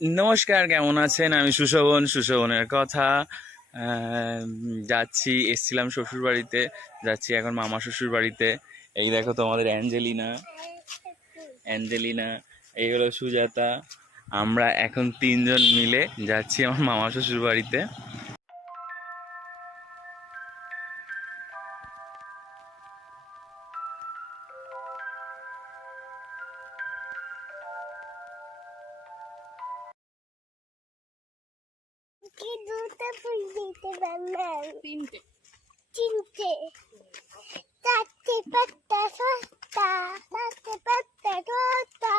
নমস্কার, কেমন আছেন? আমি সুশোভনের কথা। এসছিলাম শ্বশুর বাড়িতে, যাচ্ছি এখন মামা শ্বশুর বাড়িতে। এই দেখো তোমাদের অ্যাঞ্জেলিনা, এই হলো সুজাতা। আমরা এখন তিনজন মিলে যাচ্ছি আমার মামা শ্বশুর বাড়িতে। দুটো ফুল দিতে পারলাম, তিনটে চারটে পাতা সস্তা, চারটে পাতা সস্তা,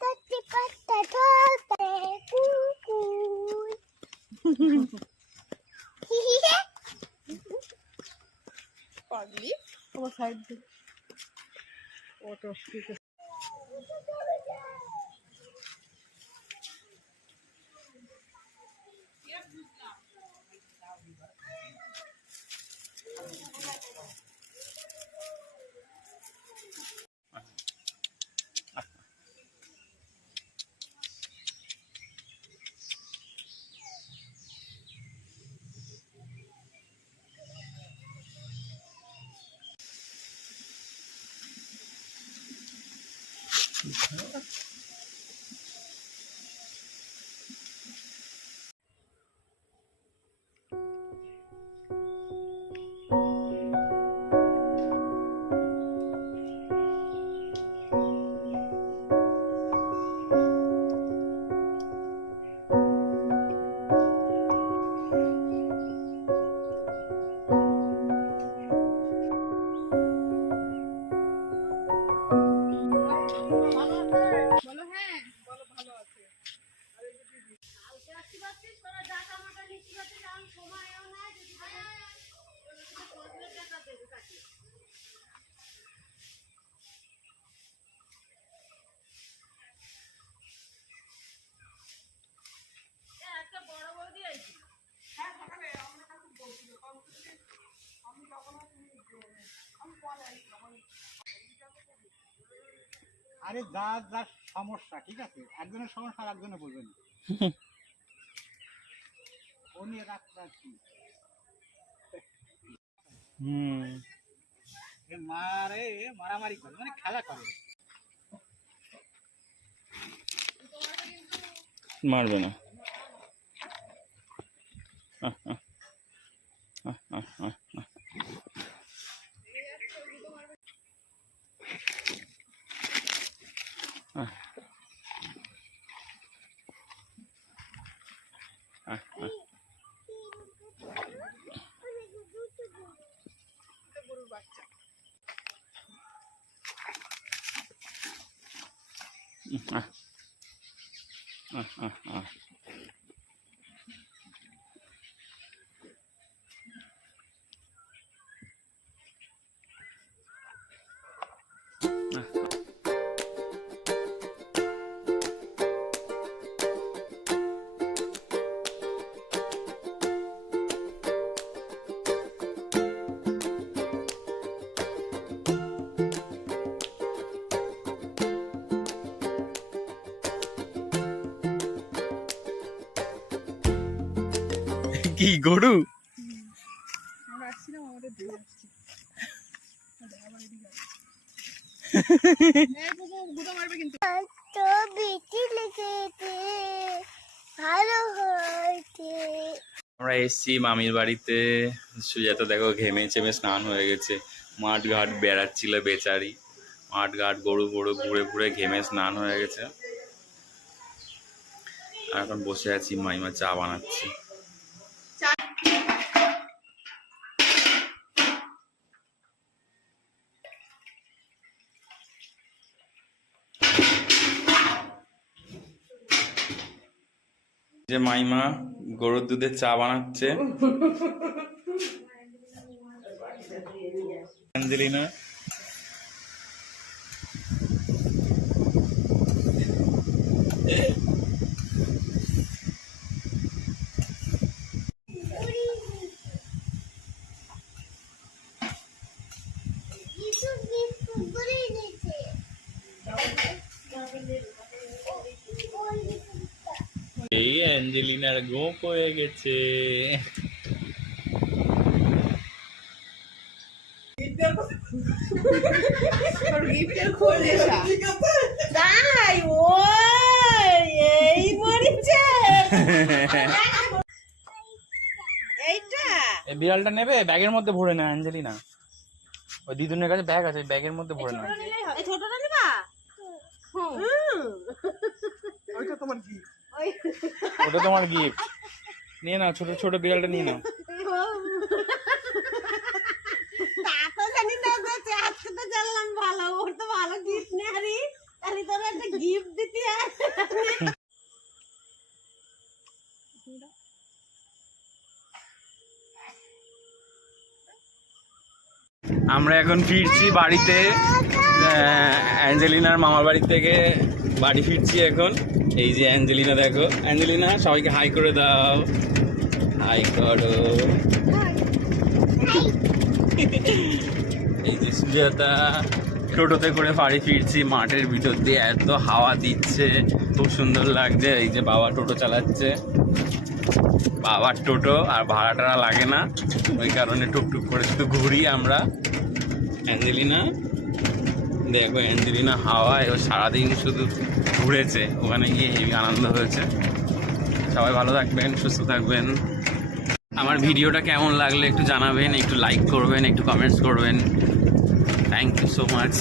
চারটে পাতা সস্তা, কুকুর। পাগলি আমার সাইড দিয়ে অটো স্পিকার। বলো হ্যাঁ, বলো ভালো আছে। আরে যার যার সমস্যা, ঠিক আছে, একজনের সমস্যা আর একজনে বোঝেন ও নিয়ে রাখছি। মারে মারামারি করে, মানে খেলা করে। মারবে না। গরুর বাচ্চা কি গরু? আমরা আসছিলাম, আমাদের দিয়ে আসছি। গুঁতো মারবে কিন্তু। তো বেশি লেগেছে, ভালো হয়েছে। আমরা এসছি মামির বাড়িতে। সুজাতা দেখো ঘেমে চেমে স্নান হয়ে গেছে, মাঠ ঘাট বেড়াচ্ছিল বেচারি। মাঠ ঘাট গরু গরু ঘুরে ঘুরে ঘেমে স্নান হয়ে গেছে। আর এখন বসে আছি, মাইমা চা বানাচ্ছি। যে মাইমা গরুর দুধের চা বানাচ্ছে। অ্যাঞ্জেলিনা কিছু এই অ্যাঞ্জেলিনার গোপ হয়ে গেছে। গিফটের খোঁজ এসা তাই ও এই মরিছে এইটা এই বিড়ালটা নেবে? ব্যাগের মধ্যে ভরে না অ্যাঞ্জেলিনা, ওই দিদুনের কাছে ব্যাগ আছে, ব্যাগের মধ্যে ভরে না। এই ছোটটা নিবা? ওইটা তোমার কি ওটা তোমার গিফট, নিয়ে নাও, ছোট ছোট বিড়ালটা নিয়ে নাও। তা তো জানি না, যে আজকে তো জানলাম ভালো, ওর তো ভালো গিফট নেই আরে তাহলে তোর একটা গিফট দিতে আর আমরা এখন ফিরছি বাড়িতে, অ্যাঞ্জেলিনার মামার বাড়ি থেকে বাড়ি ফিরছি এখন। এই যে অ্যাঞ্জেলিনা, দেখো অ্যাঞ্জেলিনা, সবাইকে হাই করে দাও, হাই করো। এই যে সুজাতা, টোটোতে করে বাড়ি ফিরছি, মাঠের ভিতর দিয়ে এত হাওয়া দিচ্ছে, খুব সুন্দর লাগছে। এই যে বাবা টোটো চালাচ্ছে, বাবার টোটো, আর ভাড়া টাড়া লাগে না, ওই কারণে টুকটুক করে শুধু ঘুরি আমরা। অ্যাঞ্জেলিনা দেখো, অ্যাঞ্জেলিনা হাওয়ায় ও সারাদিন শুধু ঘুরেছে, ওখানে গিয়ে হেভি আনন্দ হয়েছে। সবাই ভালো থাকবেন, সুস্থ থাকবেন। আমার ভিডিওটা কেমন লাগলে একটু জানাবেন, একটু লাইক করবেন, একটু কমেন্টস করবেন। Thank you so much.